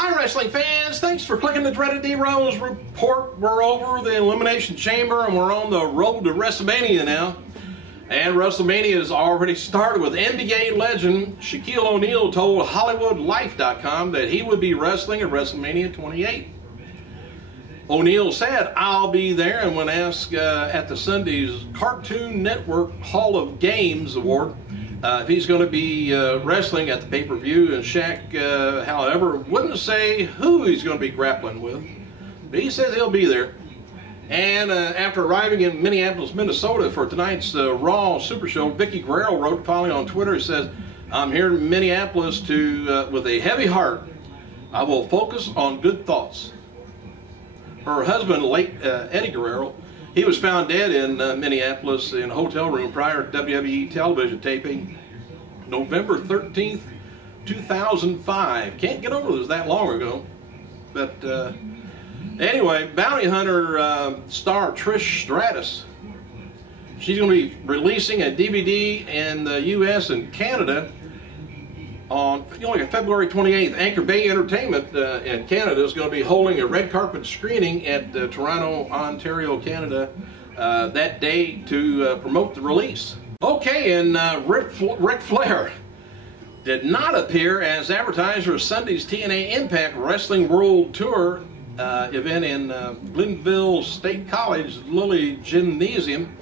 Hi, wrestling fans. Thanks for clicking the dreaded D-Rose report. We're over the Elimination Chamber, and we're on the road to WrestleMania now. And WrestleMania has already started with NBA legend Shaquille O'Neal told HollywoodLife.com that he would be wrestling at WrestleMania 28. O'Neal said, "I'll be there," and when asked at the Sunday's Cartoon Network Hall of Games Award if he's going to be wrestling at the pay-per-view, and Shaq, however, wouldn't say who he's going to be grappling with, but he says he'll be there. And after arriving in Minneapolis, Minnesota for tonight's Raw Super Show, Vickie Guerrero wrote following on Twitter, he says, "I'm here in Minneapolis with a heavy heart. I will focus on good thoughts." Her husband, late Eddie Guerrero, he was found dead in Minneapolis in a hotel room prior to WWE television taping November 13th, 2005. Can't get over it, it was that long ago. But anyway, Bounty Hunter star Trish Stratus, she's going to be releasing a DVD in the U.S. and Canada on February 28th. Anchor Bay Entertainment in Canada is going to be holding a red carpet screening at Toronto, Ontario, Canada that day to promote the release. Okay, and Ric Flair did not appear as advertised for Sunday's TNA Impact Wrestling World Tour event in Glenville State College Lilly Gymnasium,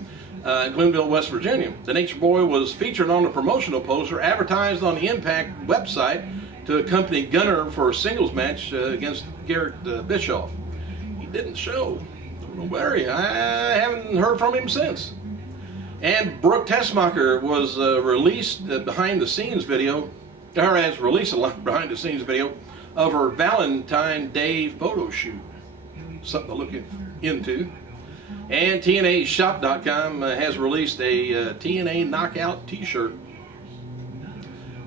Glenville, West Virginia. The Nature Boy was featured on a promotional poster advertised on the Impact website to accompany Gunner for a singles match against Garrett Bischoff. He didn't show. Don't know where he. I haven't heard from him since. And Brooke Tessmacher was released behind-the-scenes video, or has released a behind-the-scenes video of her Valentine's Day photo shoot. Something to look into. And TNAShop.com has released a TNA Knockout t-shirt.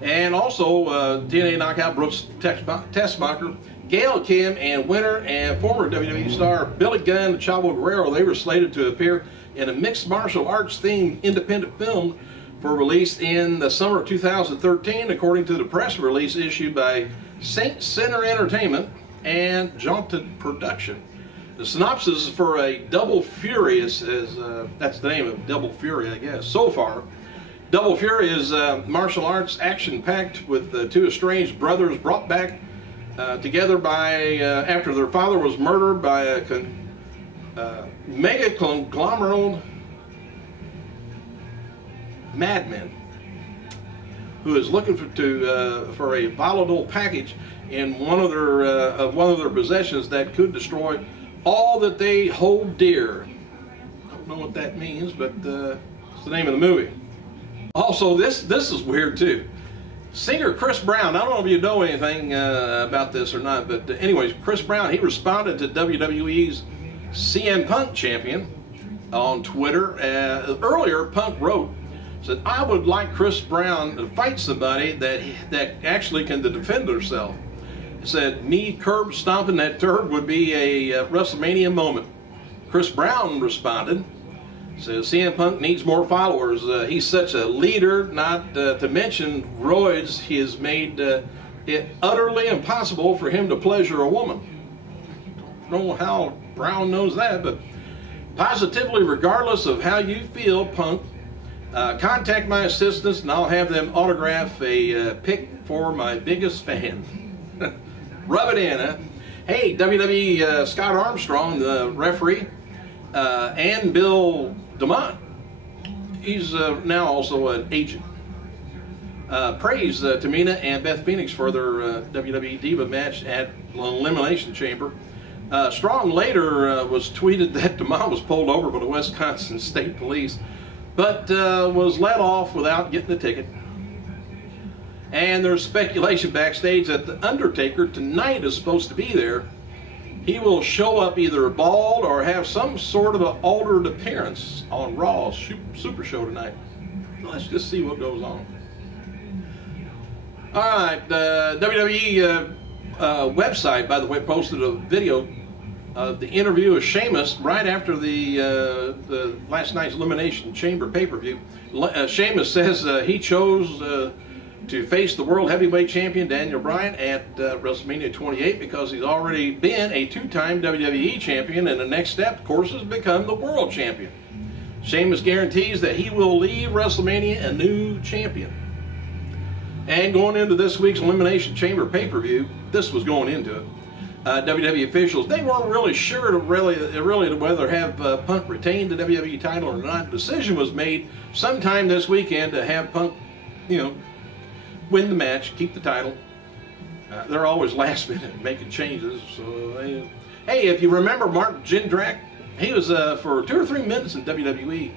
And also TNA Knockout Brooks Tessmacher, Gail Kim, and winner and former WWE star Billy Gunn, Chavo Guerrero, they were slated to appear in a mixed martial arts themed independent film for release in the summer of 2013, according to the press release issued by Saint Center Entertainment and Jaunted Production. The synopsis for a Double Fury is that's the name of Double Fury, I guess. So far, Double Fury is martial arts action-packed with two estranged brothers brought back together by after their father was murdered by a mega conglomerate madman who is looking for a volatile package in one of their possessions that could destroy all that they hold dear. I don't know what that means, but it's the name of the movie. Also, this is weird too. Singer Chris Brown, I don't know if you know anything about this or not, but anyways, Chris Brown, he responded to WWE's CM Punk champion on Twitter. Earlier, Punk wrote, said, "I would like Chris Brown to fight somebody that actually can defend herself." Said, "Me curb stomping that turd would be a WrestleMania moment." Chris Brown responded, says, "CM Punk needs more followers. He's such a leader, not to mention roids. He has made it utterly impossible for him to pleasure a woman." Don't know how Brown knows that, but positively, regardless of how you feel, Punk, contact my assistants and I'll have them autograph a pic for my biggest fan. Rub it in, huh? Hey, WWE Scott Armstrong, the referee, and Bill DeMott, he's now also an agent. Praised Tamina and Beth Phoenix for their WWE Diva match at Elimination Chamber. Strong later was tweeted that DeMott was pulled over by the Wisconsin State Police, but was let off without getting a ticket. And there's speculation backstage that The Undertaker tonight is supposed to be there. He will show up either bald or have some sort of an altered appearance on Raw's Super Show tonight. Let's just see what goes on. All right, the WWE website, by the way, posted a video of the interview of Sheamus right after the last night's Elimination Chamber pay-per-view. Sheamus says he chose to face the World Heavyweight Champion Daniel Bryan at WrestleMania 28 because he's already been a two-time WWE Champion, and the next step, of course, is to become the World Champion. Sheamus guarantees that he will leave WrestleMania a new champion. And going into this week's Elimination Chamber pay-per-view, this was going into it. WWE officials, they weren't really sure to really whether to have Punk retain the WWE title or not. The decision was made sometime this weekend to have Punk, win the match, keep the title. They're always last minute making changes. So, hey, if you remember Mark Jindrak, he was for 2 or 3 minutes in WWE.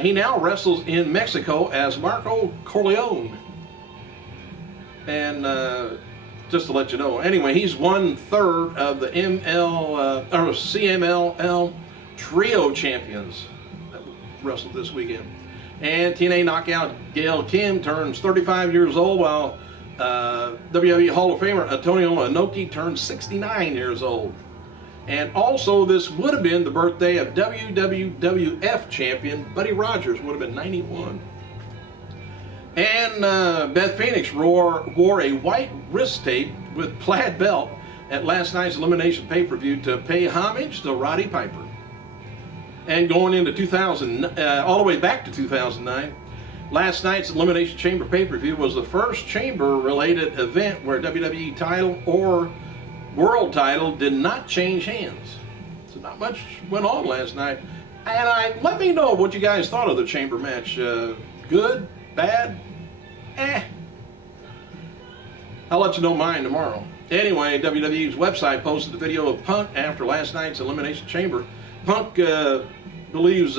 He now wrestles in Mexico as Marco Corleone. And just to let you know, anyway, he's 1/3 of the CMLL Trio Champions that wrestled this weekend. And TNA knockout Gail Kim turns 35 years old, while WWE Hall of Famer Antonio Inoki turns 69 years old. And also, this would have been the birthday of WWF champion Buddy Rogers, would have been 91. And Beth Phoenix wore a white wrist tape with plaid belt at last night's Elimination pay-per-view to pay homage to Roddy Piper. And going into all the way back to 2009, last night's Elimination Chamber pay-per-view was the first chamber-related event where WWE title or world title did not change hands. So not much went on last night. And let me know what you guys thought of the chamber match. Good? Bad? I'll let you know mine tomorrow. Anyway, WWE's website posted a video of Punk after last night's Elimination Chamber. Punk believes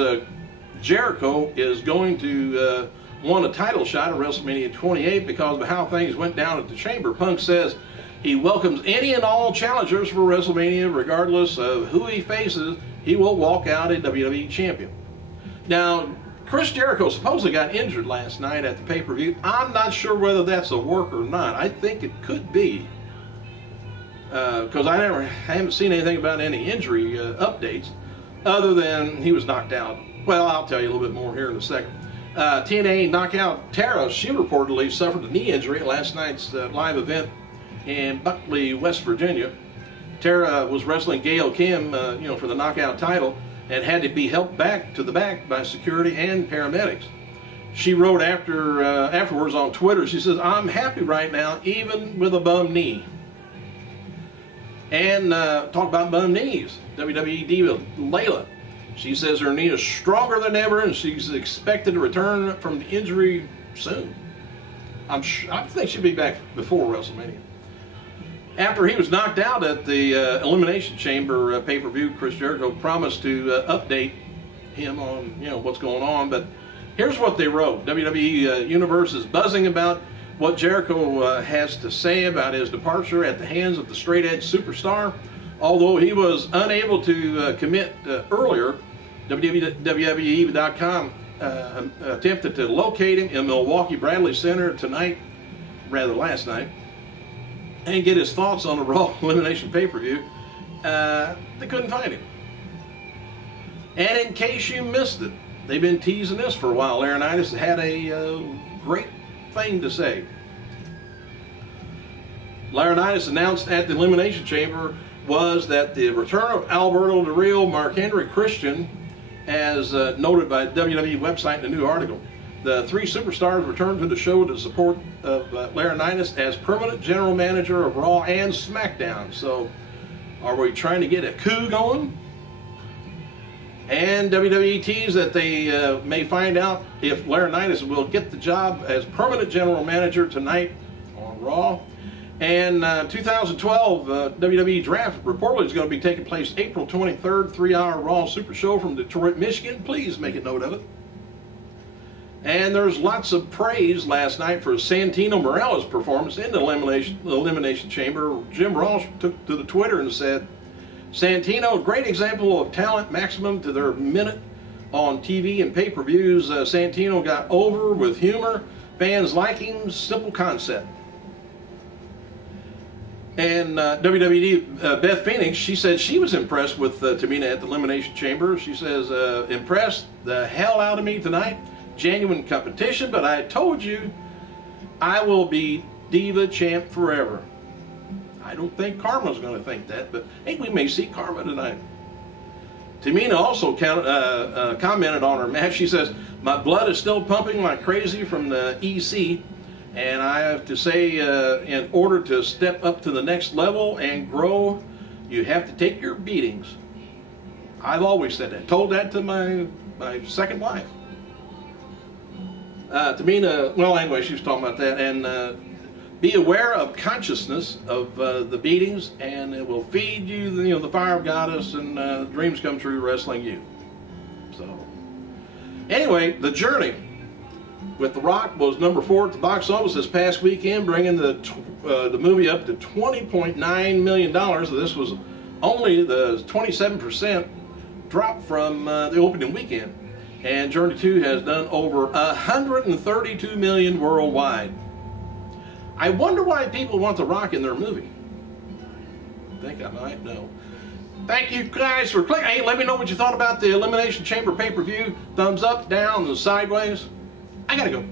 Jericho is going to want a title shot at WrestleMania 28 because of how things went down at the Chamber. Punk says he welcomes any and all challengers for WrestleMania, regardless of who he faces. He will walk out a WWE champion. Now, Chris Jericho supposedly got injured last night at the pay-per-view. I'm not sure whether that's a work or not. I think it could be, because I haven't seen anything about any injury updates other than he was knocked out. Well, I'll tell you a little bit more here in a second. TNA knockout Tara, she reportedly suffered a knee injury at last night's live event in Buckley, West Virginia. Tara was wrestling Gail Kim, for the knockout title, and had to be helped back to the back by security and paramedics. She wrote afterwards on Twitter, she says, "I'm happy right now, even with a bum knee." And talk about bum knees. WWE diva Layla, she says her knee is stronger than ever, and she's expected to return from the injury soon. I think she'll be back before WrestleMania. After he was knocked out at the Elimination Chamber pay-per-view, Chris Jericho promised to update him on what's going on. But here's what they wrote. WWE Universe is buzzing about what Jericho has to say about his departure at the hands of the straight-edge superstar. Although he was unable to commit earlier, WWE.com attempted to locate him in Milwaukee Bradley Center last night, and get his thoughts on the Raw Elimination pay-per-view. They couldn't find him. And in case you missed it, they've been teasing this for a while. Laurinaitis had a great thing to say. Laurinaitis announced at the Elimination Chamber was that the return of Alberto Del Rio, Mark-Henry Christian, as noted by WWE website in a new article. The three superstars returned to the show to support of Laurinaitis as permanent general manager of Raw and SmackDown. So, are we trying to get a coup going? And WWE teased that they may find out if Laurinaitis will get the job as permanent general manager tonight on Raw. And 2012 WWE Draft reportedly is going to be taking place April 23rd, 3-hour Raw Super Show from Detroit, Michigan. Please make a note of it. And there's lots of praise last night for Santino Marella's performance in the Elimination Chamber. Jim Ross took to the Twitter and said, "Santino, great example of talent maximum to their minute on TV and pay-per-views. Santino got over with humor. Fans like him. Simple concept." And WWE Beth Phoenix, she said she was impressed with Tamina at the Elimination Chamber. She says, "Impressed the hell out of me tonight. Genuine competition, but I told you I will be Diva Champ forever. I don't think Karma's going to think that, but hey, we may see Karma tonight. Tamina also commented on her match. She says, my blood is still pumping like crazy from the EC, and I have to say, in order to step up to the next level and grow, you have to take your beatings. I've always said that. Told that to my second wife. Tamina, well, anyway, she was talking about that, and be aware of consciousness of the beatings, and it will feed you, the fire of goddess, and dreams come true wrestling you. So, anyway, The Journey with The Rock was number 4 at the box office this past weekend, bringing the movie up to $20.9 million. So this was only the 27% drop from the opening weekend. And Journey 2 has done over 132 million worldwide. I wonder why people want The Rock in their movie. I think I might know. Thank you guys for clicking. Hey, let me know what you thought about the Elimination Chamber pay-per-view. Thumbs up, down, and sideways. I gotta go.